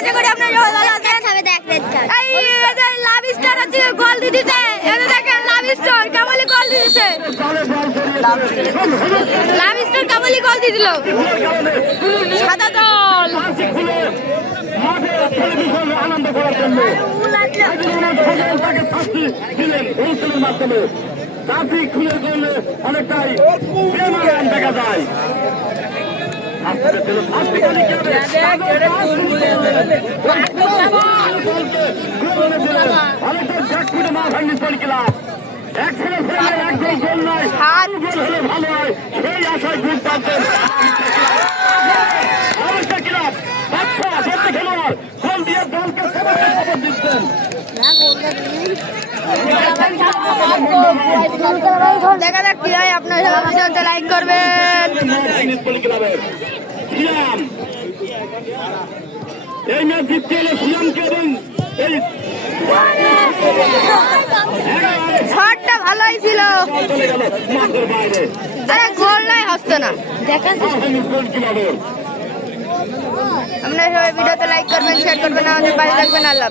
আশা করি আপনারা সবাই ভালো আছেন। এই লাভ স্টার হচ্ছে গোল দিতেছে, এই দেখেন লাভ স্টার কামালি গোল দিতেছে, লাভ স্টার কামালি গোল দিয়ে দিল। সাদা দল আনন্দ করার জন্য মাধ্যমে ট্রাফিক খুলে করলে অনেকটাই দেখা যায়। দেখা যাক কি হয়। আপনার সবাই লাইক করবেন। এই ম্যাচ জিততে হলে সিয়ামকে এবং এই শটটা ভালোই ছিল, আরে গোল নাই হচ্ছে না। আপনারা সবাই ভিডিওতে লাইক করবেন, শেয়ার করবেন, আমাদের পাশে থাকবেন। আল্লাহ হাফেজ।